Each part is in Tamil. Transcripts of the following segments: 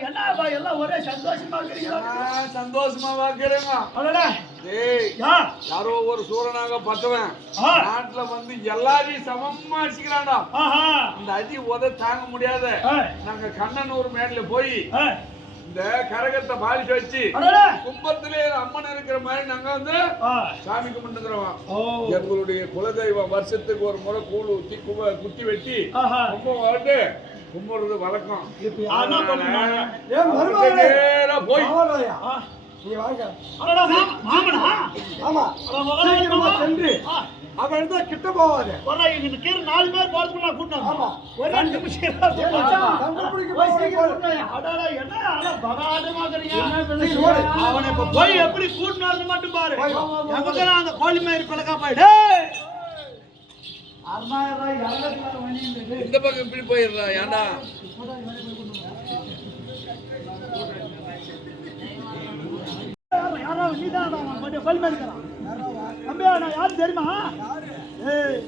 என்னப்பா எல்லாம் ஒரே சந்தோஷமா இருக்கிறீங்களா? சந்தோஷமா வாக்குறேமா ஏய் யாரோ ஒரு சூரனாக பத்தவன் நாட்டுல வந்து எல்லாரையும் சமமா அடிச்சுக்கிறான்டா. இந்த அடி உத தாங்க முடியாத. நாங்க கண்ணனூர் மேட்ல போய் இந்த கரகத்தை பாலிச்சு வச்சு கும்பத்திலே அம்மன் இருக்கிற மாதிரி நாங்க வந்து சாமி கும்பிட்டுக்கிறோம் எங்களுடைய குலதெய்வம் வருஷத்துக்கு ஒரு முறை கூழ் ஊத்தி குட்டி வெட்டி கும்பம் வந்துட்டு கும்பிடுறது வழக்கம். போய். சென்று. அவன் இருந்தா கிட்ட போவாத. வரா இங்க கீழ நாலு பேர் போறதுக்கு நான் கூட்டிட்டு ஆமா. ஒரே நிமிஷம். அவனை போய் எப்படி வரணும் மட்டும் பாரு. போய். எவங்கடா அந்த கோழி மாதிரி பிளக்கா போய். இந்த பக்கம் இப்படி நான் யாரு தெரியுமா ஏய்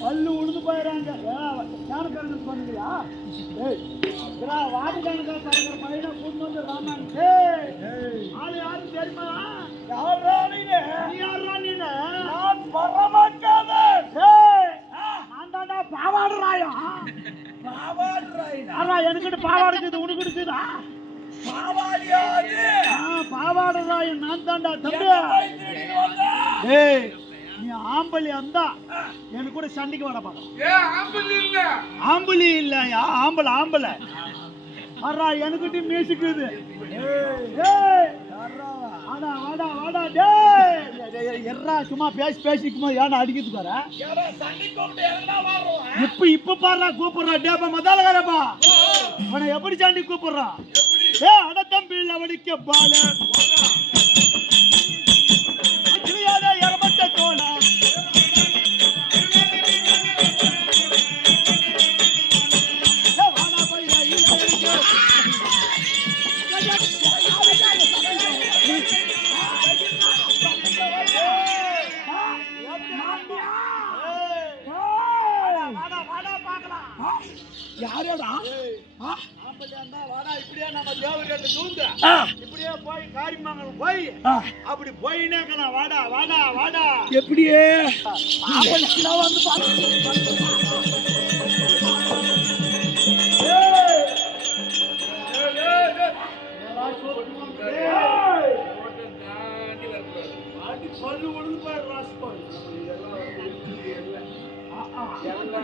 பல்லு உழுது போயிடறாங்க ஞானக்காரங்க சொன்னீங்களா ஏய் வாடிக்கானுக்கா பறக்கிற பையனை கூட்டு வந்து ராமான் ஏய் ஆளு யாரும் தெரியுமா யாரா நீனு நீ யாரா நீனு நான் பரமாக்காத ஏய் நான் தான்டா பாவாடுறாயா பாவாடுறாயினா. ஆனா எனக்கிட்ட பாவாடை இருக்குது உனக்கு இருக்குதா பாவாடுறாயன் நான் தான்டா தம்பி. ஏய் நீ ஆம்பளி அந்தா எனக்கு கூட சண்டைக்கு வர பாக்க ஏன் ஆம்பல் இல்ல. ஆம்பளி இல்லையா ஆம்பளை ஆம்பளை. அரா எனக்கிட்ட மியூசிக்குது ஏய். யாராவா? வாடா வாடா வாடா டேய், எர்ரா சும்மா பேசி பேசிக்குமா ஏன்னா அடிக்கிறதுக்கு வர? இப்ப இப்ப பாடுறா கூப்பிடுறா. டேப்பா மதாலகாரப்பா. அவனை எப்படி சாண்டி கூப்பிடுறான்? ஏ அட தம்பி அவடிக்க பால யாரோடா? ஆ? இப்படியே நம்ம தேவரேட்டு தூந்து ஆ. இப்படியே போய் காரிமங்கலம் போய். அப்படி போயினேக்கலாம் வாடா வாடா வாடா எப்படியே வந்து பாத்து அடி பல்லு விழுந்து போய் ಎಲ್ಲ